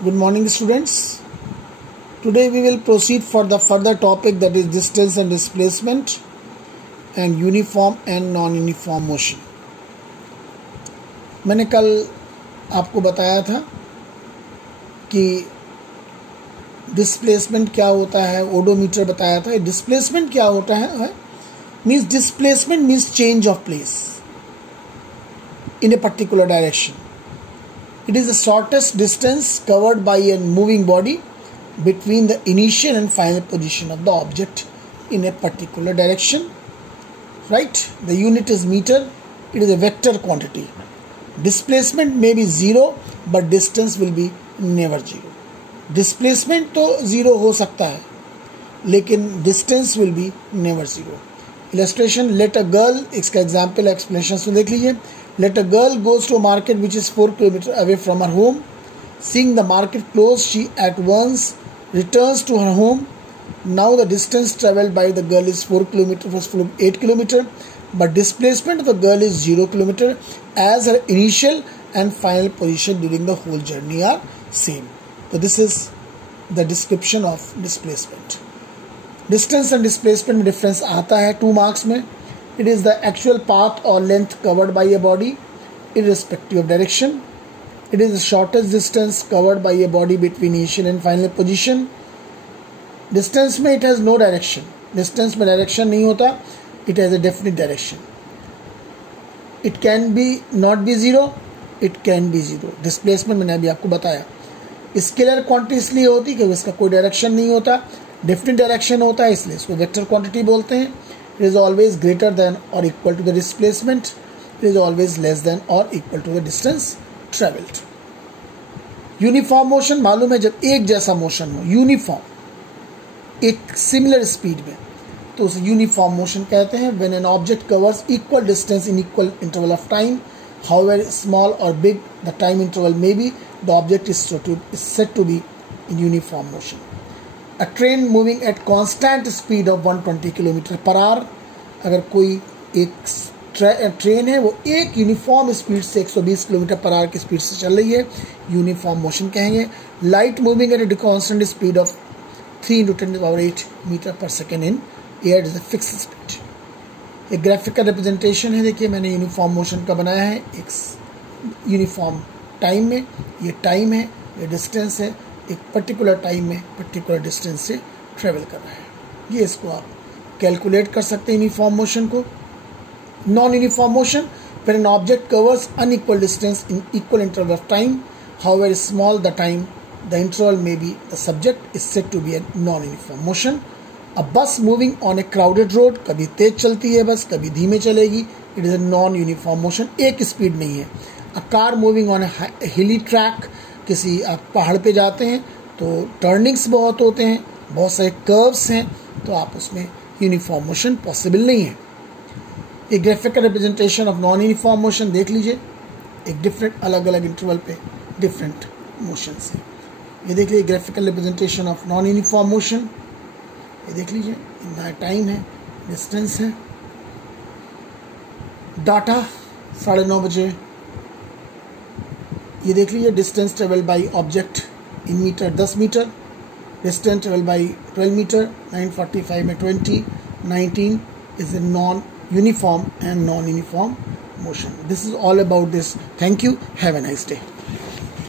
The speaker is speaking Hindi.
Good morning, students. Today we will proceed for the further topic, that is distance and displacement and uniform and non-uniform motion. मैंने कल आपको बताया था कि डिस्प्लेसमेंट क्या होता है, ओडोमीटर बताया था. डिस्प्लेसमेंट क्या होता है means displacement means change of place in a particular direction. It is the shortest distance covered by a moving body between the initial and final position of the object in a particular direction. Right? The unit is meter. It is a vector quantity. Displacement may be zero, but distance will be never zero. Displacement तो zero हो सकता है, लेकिन distance will be never zero. Illustration: let a girl, इसका example explanation से देख लीजिए. Let a girl goes to a market which is 4 kilometers away from her home. Seeing the market closed, she at once returns to her home. Now the distance travelled by the girl is 4 kilometers versus 8 kilometers, but displacement of the girl is 0 kilometers as her initial and final position during the whole journey are same. So this is the description of displacement. Distance and displacement में difference आता है 2 marks में. It is the actual path or length covered by a body irrespective of direction. It is the shortest distance covered by a body between initial and final position. Distance में it has no direction. Distance में direction नहीं होता. It has a definite direction. It can be not be zero. It can be zero. Displacement मैंने अभी आपको बताया. Scalar quantity इसलिए होती है कि इसका कोई डायरेक्शन नहीं होता, डेफिनेट डायरेक्शन होता है, इसलिए इसको वेक्टर क्वांटिटी बोलते हैं. It is always greater than or equal to the displacement. It is always less than or equal to the distance travelled. Uniform motion मालूम है, जब एक जैसा मोशन हो, यूनिफॉर्म एक सिमिलर स्पीड में, तो उसे यूनिफॉर्म मोशन कहते हैं. When an object covers equal distance in equal interval of time, however small or big the time interval may be, the object is said to be in uniform motion. A train moving at constant speed of 120 km per hour, अगर कोई एक ट्रेन है वो एक यूनिफॉर्म स्पीड से 120 km per hour की स्पीड से चल रही है, यूनिफॉर्म मोशन कहेंगे. Light moving at a constant speed of 3 × 10⁸ metre per second in air is a fixed speed. एक ग्राफिकल रिप्रेजेंटेशन है, देखिए मैंने यूनिफॉर्म मोशन का बनाया है एक यूनिफॉर्म टाइम में. ये टाइम है, ये डिस्टेंस है, एक पर्टिकुलर टाइम में पर्टिकुलर डिस्टेंस से ट्रेवल कर रहा है. ये इसको आप कैलकुलेट कर सकते हैं यूनिफॉर्म मोशन को. Non uniform motion, when an object covers unequal distance in equal interval of time, however small the time the interval may be, the subject is said to be a non uniform motion. A bus moving on a crowded road, कभी तेज चलती है बस, कभी धीमे चलेगी, it is a non uniform motion, एक स्पीड नहीं है. A car moving on a हिली ट्रैक, किसी आप पहाड़ पे जाते हैं तो टर्निंग्स बहुत होते हैं, बहुत सारे कर्व्स हैं, तो आप उसमें यूनिफॉर्म मोशन पॉसिबल नहीं है. एक graphical representation of non uniform motion देख लीजिए, एक डिफरेंट अलग अलग इंटरवल पे डिफरेंट मोशंस हैं. ये देख लीजिए graphical representation of non uniform motion, ये देख लीजिए, इतना टाइम है, डिस्टेंस है, डाटा 9:30 बजे. ये देख लीजिए distance travel by object in metre 10 metre, distance travel by 12 metre, 9:45 में 20, 19 is a non-uniform and non-uniform motion. This is all about this. Thank you. Have a nice day.